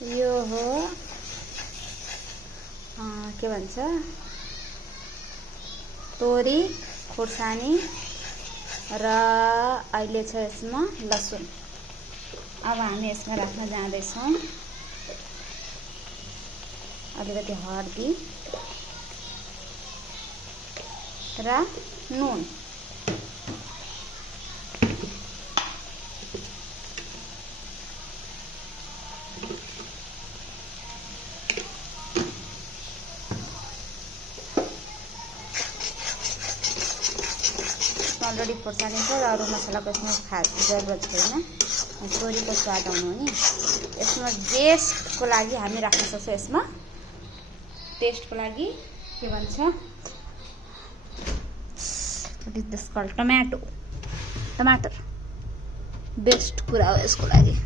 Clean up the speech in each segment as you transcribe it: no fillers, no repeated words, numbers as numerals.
यो हो के भन्छ तोरी खुर्सानी र अहिले छ यसमा लसुन। अब हामी यसमा राख्न जाँदैछौँ अलिकति हर्दी र नुन। अलरेडी खोर्सानी छ र अरू मसलाको यसमा खास जरुरत छैन। तोरीको स्वाद आउनु नि यसमा बेस्टको लागि हामी राख्न सक्छौँ। यसमा टेस्टको लागि के भन्छ व्हाट इज दिस कॉल्ड टमाटर बेस्ट कुरा हो यसको लागि।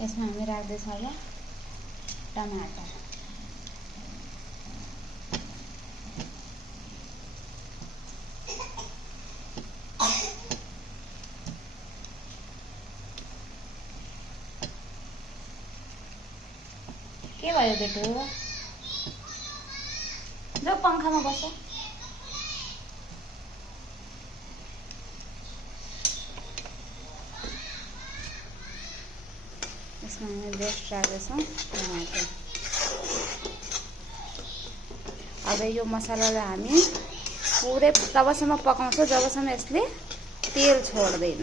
यसमा हामी राख्दैछौँ अब टमाटर। के भयो बेटु जो पंखामा बस। यसमा हामी बेस्ट राख्दैछौँ टमाटर। अब यो मसलालाई हामी पुरै तबसम्म पकाउँछौँ जबसम्म यसले तेल छोड्दैन।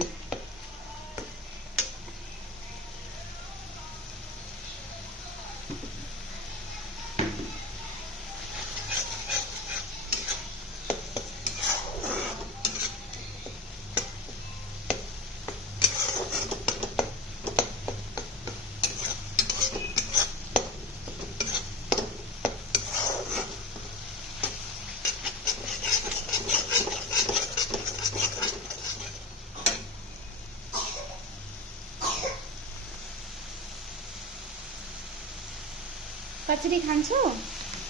कचरी खान्छु।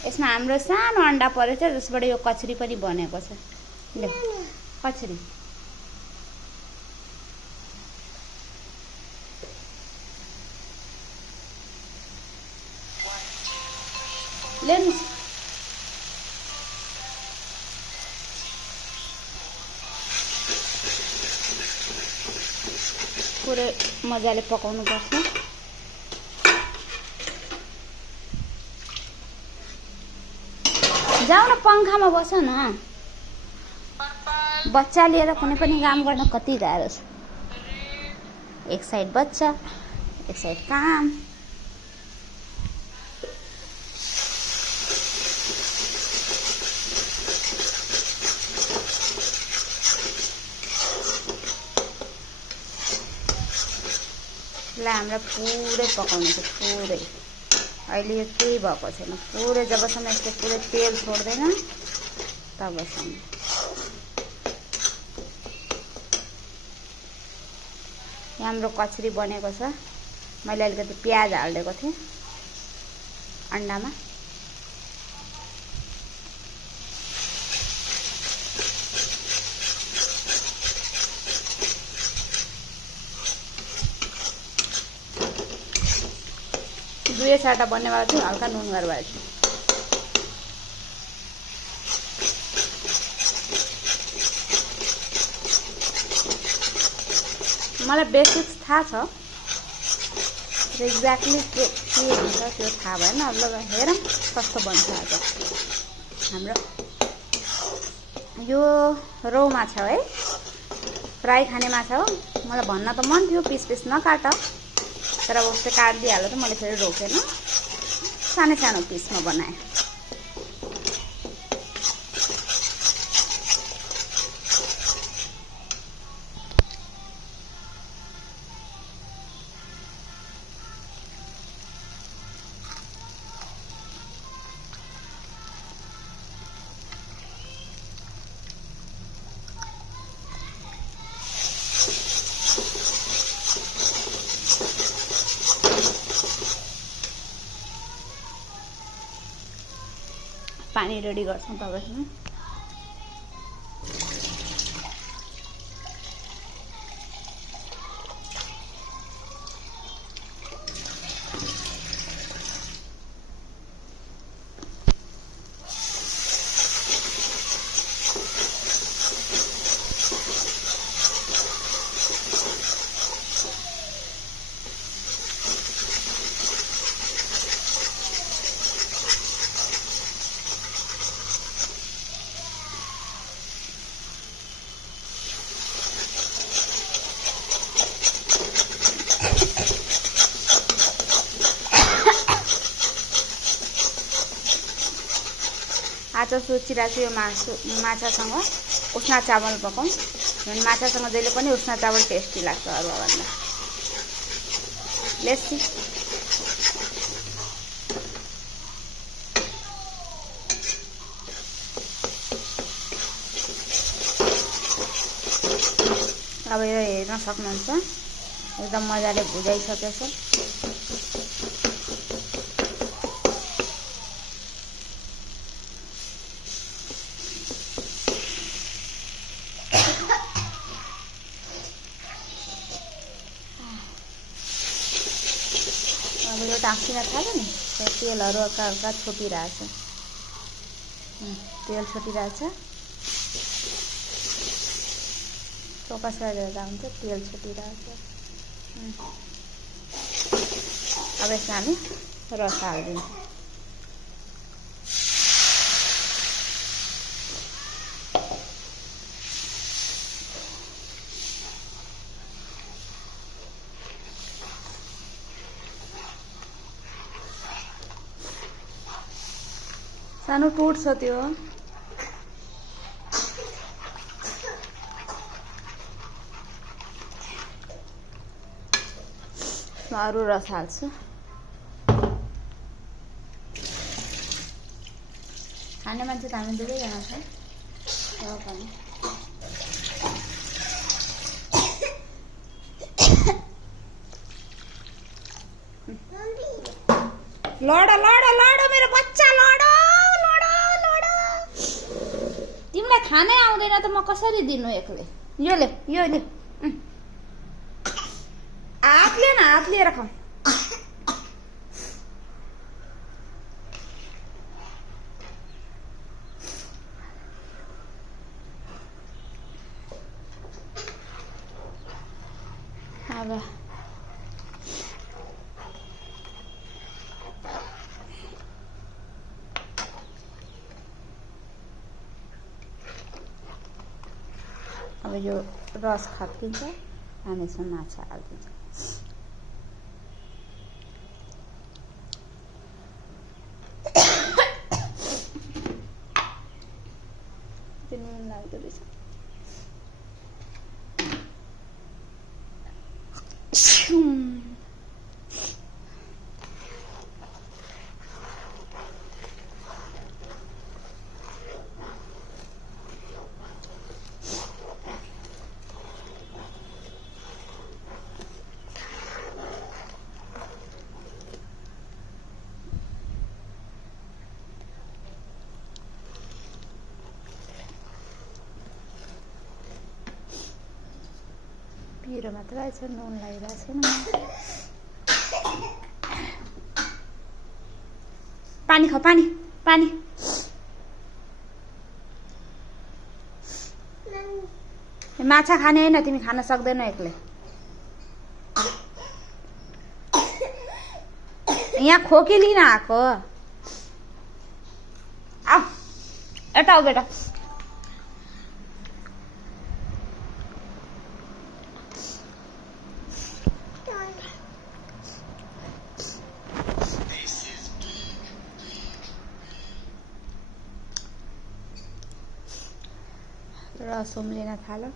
यसमा हाम्रो सानो अन्डा परेछ जसबाट यो कचरी पनि बनेको छ। ले कचरी लेन्स पुरै मजाले पकाउनु पर्छ। जाऊ न पंखामा बस न। बच्चा लिएर कुनै पनि काम गर्न कति गाह्रो छ। एक साइड बच्चा एक साइड काम। ला हमरा पुरै पकाउनु छ पुरै। अहिले यो केही भएको छैन पुरै जबसम्म यसले पुरै तेल छोड्दैन तबसम्म। हाम्रो कचरी बनेको छ। मैले अलिकति प्याज हालिदिएको थिएँ अन्डामा। दुई चारवटा बन्नेवाला थियो हल्का नुन गरेर थियो। मलाई बेसिक्स थाहा छ एक्ज्याक्टली के हुन्छ त्यो थाहा भएन। अब हेरौँ कस्तो बन्छ आज हाम्रो यो रौ माछा है फ्राई खाने माछा हो। मलाई भन्न त मन थियो पिस पिस नकाट तर अब उसले काटिदिइहाल्यो त मैले फेरि रोकेन सानो सानो पिसमा बनाएँ। पानी रेडी गर्छौँ तपाईँसँग। आज सोचिरहेको छु यो माछासँग उस्ना चावल पकाउँ। माछासँग जहिले पनि उस्ना चावल टेस्टी लाग्छ अरूभन्दा। Let's see. अब यो हेर्न सक्नुहुन्छ एकदम मजाले भुजाइसकेछ। अब यो टाँसिन थाल्यो नि, तेलहरू हल्का छोपिरहेछ। तेल छोटिरहेछ, फोकस गरेर हुन्छ, तेल छोटिरहेछ। अब यसमा हामी रस हालिदिन्छौँ। सानो टुट्छ त्यो। अरू रस हाल्छु। खाने मान्छे त हामी दुवैजना छ र पनि लड लड लड मेरो बच्चा लड लड लड। तिमीलाई खानै आउँदैन त म कसरी दिनु एक्लै? यो ले यो ले, हातले न, हात लिएर खाऊ। अब यो रस खत्किन्छ, हामी यसमा माछा हालिदिन्छौँ। नुन लाग्दो रहेछ। पिरो मात्र आएछ, नुन लागिरहेको छैन। पानी खाऊ, पानी पानी। माछा खाने होइन, तिमी खान सक्दैनौ एक्लै। यहाँ खोकी लिन आएको। आऊ यता आऊ बेटा। रस उम्लिन थाल्यो।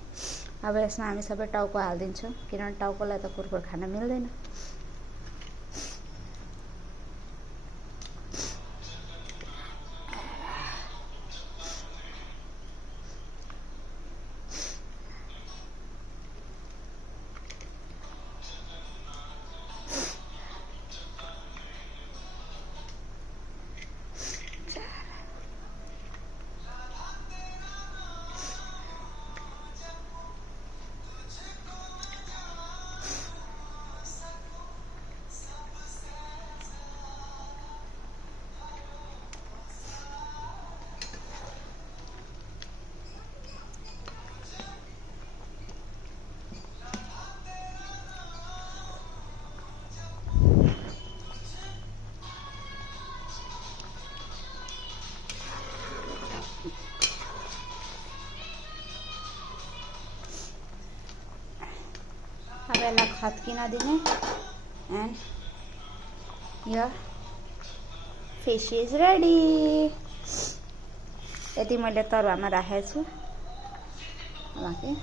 अब यसमा हामी सबै टाउको हालिदिन्छौँ, किनभने टाउकोलाई त कुरकुर खान मिल्दैन। अब यसलाई खत्किन दिने एन्ड यो फिस इज रेडी। यति मैले तरुवामा राखेको छु। बाँकी